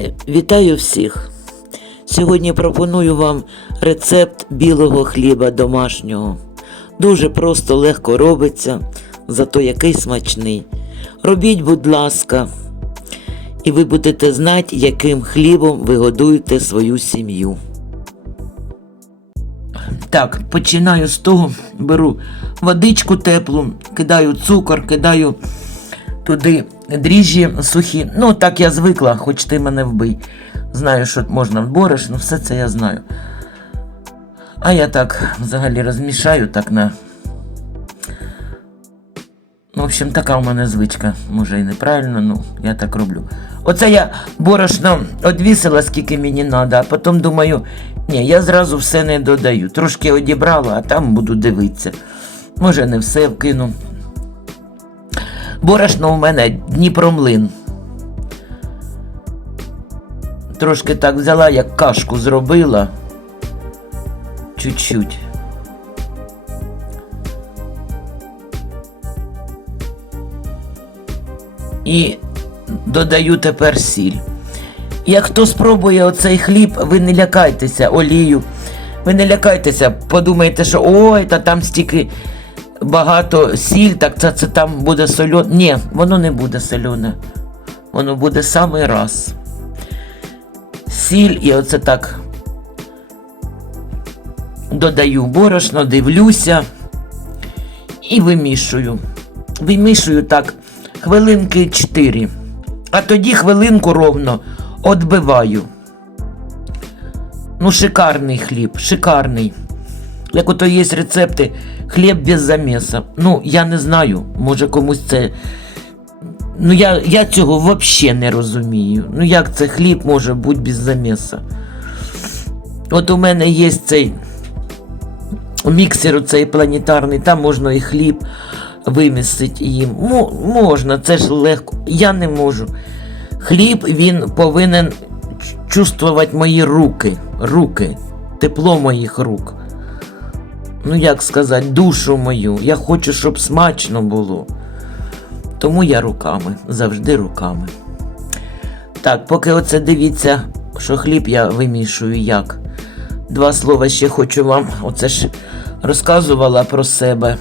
Е, Вітаю всіх! Сьогодні пропоную вам рецепт білого хліба домашнього. Дуже просто легко робиться, зато який смачний. Робіть, будь ласка, і ви будете знати, яким хлібом ви годуєте свою сім'ю. Так, починаю з того, беру водичку теплу, кидаю цукор, кидаю туди дріжджі сухі. Ну, так я звикла, хоч ти мене вбий. Знаю, що можна в борошно, все це я знаю. А я так взагалі розмішаю так на. Ну, в общем, така у мене звичка. Може і неправильно, ну я так роблю. Оце я борошно одвісила, скільки мені треба, а потім думаю, ні, я зразу все не додаю. Трошки одібрала, а там буду дивитися. Може, не все вкину. Борошно у мене Дніпромлин. Трошки так взяла, як кашку зробила. Чуть-чуть. І додаю тепер сіль. Як хто спробує оцей хліб, ви не лякайтеся, олію. Ви не лякайтеся, подумайте, що ой, та там стільки багато сіль, так це, це там буде сольоне. Ні, воно не буде солене. Воно буде самий раз. Сіль і оце так додаю борошно, дивлюся і вимішую. Вимішую так хвилинки 4. А тоді хвилинку ровно отбиваю. Ну, шикарний хліб, шикарний. Як ото є рецепти хліб без замеса. Ну, я не знаю, може комусь це. Ну, я, я цього взагалі не розумію. Ну, як це хліб може бути без замеса? От у мене є цей міксер, цей планетарний, там можна і хліб вимісити їм. Мо- можна, це ж легко. Я не можу. Хліб він повинен чувствувати мої руки. Руки. Тепло моїх рук. Ну, як сказати, душу мою. Я хочу, щоб смачно було. Тому я руками, завжди руками. Так, поки оце дивіться, що хліб я вимішую як. Два слова ще хочу вам. Оце ж розказувала про себе.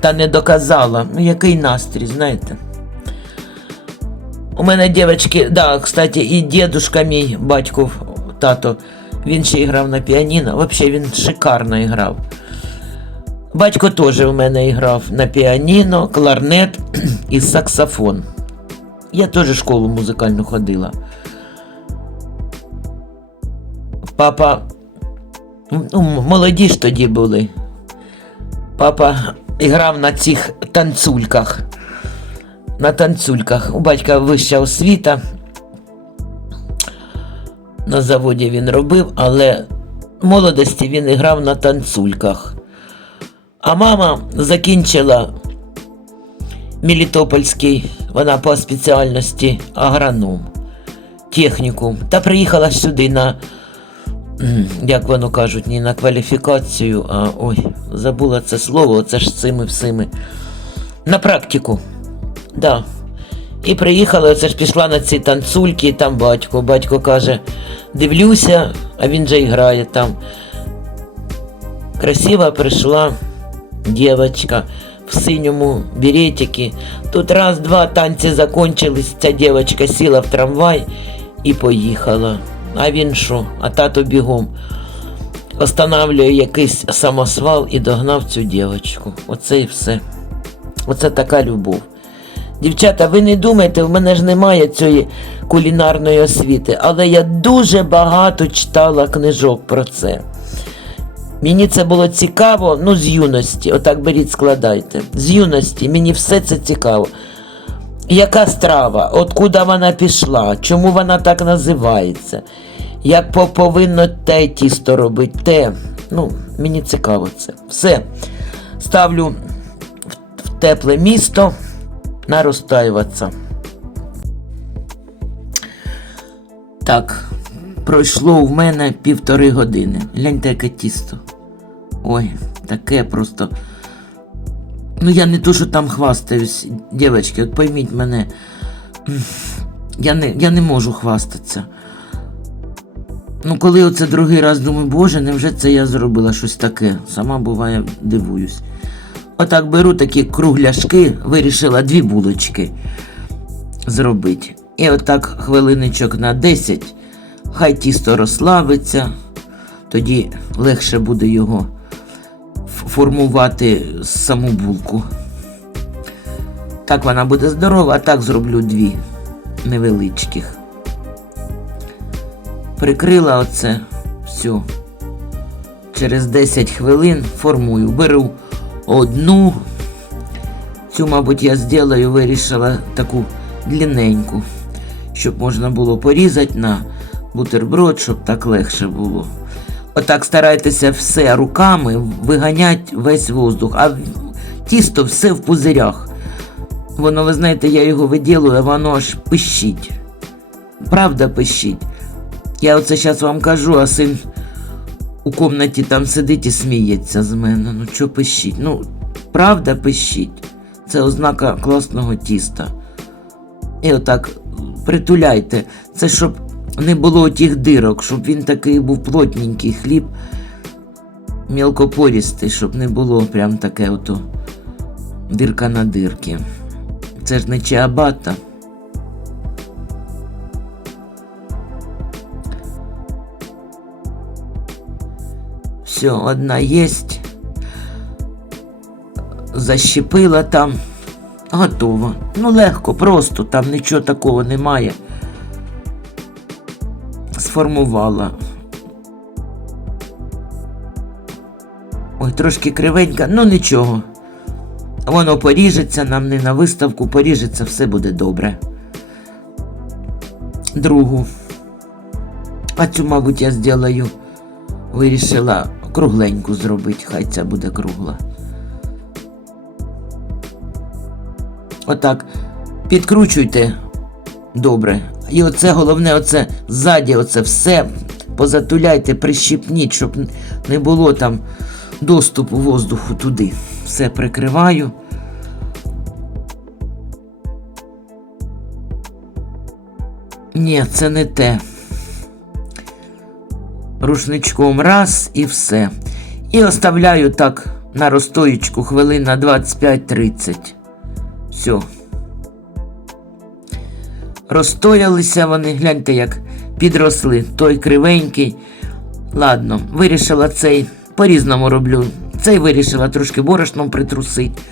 Та не доказала. Ну, який настрій, знаєте? У мене дівчатки, да, кстати, і дедушка мій батько, тато, він ще грав на піаніно. Взагалі він шикарно грав. Батько теж у мене грав на піаніно, кларнет і саксофон. Я теж школу музикальну ходила. Папа, ну, молоді ж тоді були. Папа грав на цих танцульках. На танцульках. У батька вища освіта. На заводі він робив, але в молодості він грав на танцульках. А мама закінчила Мелітопольський, вона по спеціальності агроном, технікум, та приїхала сюди на, як воно кажуть, не на кваліфікацію, а ой, забула це слово, це ж цими всіми. На практику. Да. І приїхала, це ж пішла на ці танцульки, там батько. Батько каже, дивлюся, а він же і грає там. Красиво прийшла девочка в синьому беретике. Тут раз-два танці закончились, ця девочка сіла в трамвай і поїхала. А він що? А тато бігом останавлює якийсь самосвал і догнав цю девочку. Оце і все. Оце така любов. Дівчата, ви не думайте, в мене ж немає цієї кулінарної освіти, але я дуже багато читала книжок про це. Мені це було цікаво, ну, з юності, отак беріть, складайте. З юності мені все це цікаво. Яка страва, откуда вона пішла, чому вона так називається, як повинно те тісто робити, те. Ну, мені цікаво це. Все. Ставлю в, тепле місто на розтаюватися. Так, пройшло в мене півтори години. Гляньте, яке тісто. Ой, таке просто. Ну я не то, що там хвастаюсь, дівчатки, от пойміть мене. Я не, я не можу хвастатися. Ну, коли оце другий раз думаю, боже, невже це я зробила щось таке? Сама буває, дивуюсь. Отак беру такі кругляшки, вирішила дві булочки зробити. І отак хвилиночок на 10, хай тісто розслабиться, тоді легше буде його формувати саму булку. Так вона буде здорова, а так зроблю дві невеличких. Прикрила оце все. Через 10 хвилин формую. Беру одну. Цю, мабуть, я зроблю, вирішила таку длинненьку, щоб можна було порізати на бутерброд, щоб так легше було. Отак старайтеся все руками виганять весь воздух, а тісто все в пузирях. Воно, ви знаєте, я його виділую, а воно аж пищить. Правда пищить. Я оце зараз вам кажу, а син у комнаті там сидить і сміється з мене. Ну що пищить? Ну, правда пищить. Це ознака класного тіста. І отак притуляйте. Це щоб не було тих дирок, щоб він такий був плотненький хліб, мілкопорістий, щоб не було прям таке ото дирка на дирки. Це ж не чиабата. Все, одна єсть. Защепила там. Готово. Ну, легко, просто, там нічого такого немає. Сформувала. Ой, трошки кривенька, ну нічого. Воно поріжеться, нам не на виставку, поріжеться, все буде добре. Другу. А цю, мабуть, я зроблю. Вирішила кругленьку зробити, хай ця буде кругла. Отак. Підкручуйте добре. І оце головне, оце ззаді, оце все позатуляйте, прищипніть, щоб не було там доступу воздуху туди. Все прикриваю. Ні, це не те. Рушничком раз і все. І оставляю так на розстоїчку хвилин на 25-30. Все. Розстоялися вони, гляньте, як підросли. Той кривенький. Ладно, вирішила цей, по-різному роблю. Цей вирішила трошки борошном притрусити.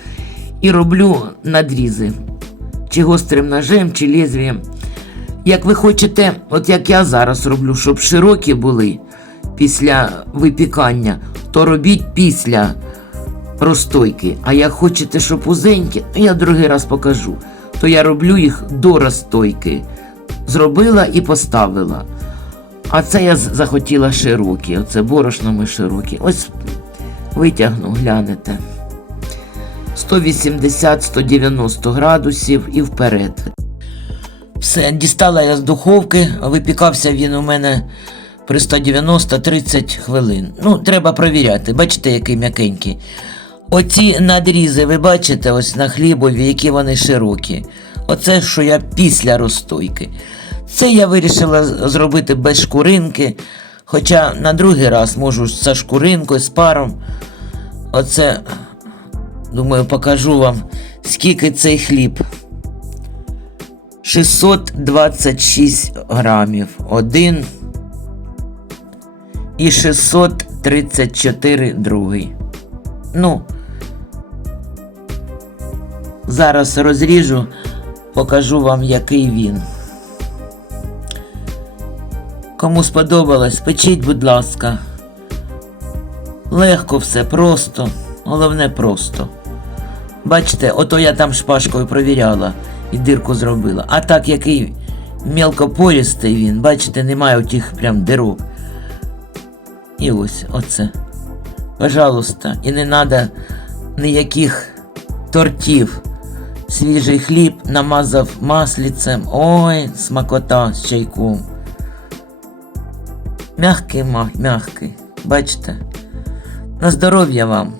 І роблю надрізи. Чи гострим ножем, чи лезвієм. Як ви хочете, от як я зараз роблю, щоб широкі були після випікання, то робіть після розстойки. А як хочете, щоб узенькі, я другий раз покажу, то я роблю їх до розстойки. Зробила і поставила. А це я захотіла широкі. Оце борошном і широкі. Ось витягну, глянете. 180-190 градусів і вперед. Все, дістала я з духовки, випікався він у мене при 190-30 хвилин. Ну, треба провіряти. Бачите, який м'якенький. Оці надрізи, ви бачите, ось на хлібові, які вони широкі. Оце, що я після розстойки. Це я вирішила зробити без шкуринки. Хоча на другий раз можу з шкуринкою, з паром. Оце, думаю, покажу вам, скільки цей хліб. 626 грамів. Один і 634 другий. Ну, зараз розріжу, покажу вам, який він. Кому сподобалось, печіть, будь ласка. Легко все, просто. Головне просто. Бачите, ото я там шпажкою провіряла і дирку зробила. А так який мелкопорістий він, бачите, немає отих прям дирок. І ось оце. Пожалуйста, і не треба ніяких тортів. Свіжий хліб намазав маслицем. Ой, смакота з чайком. Мягкий, мягкий. Бачите? На здоров'я вам.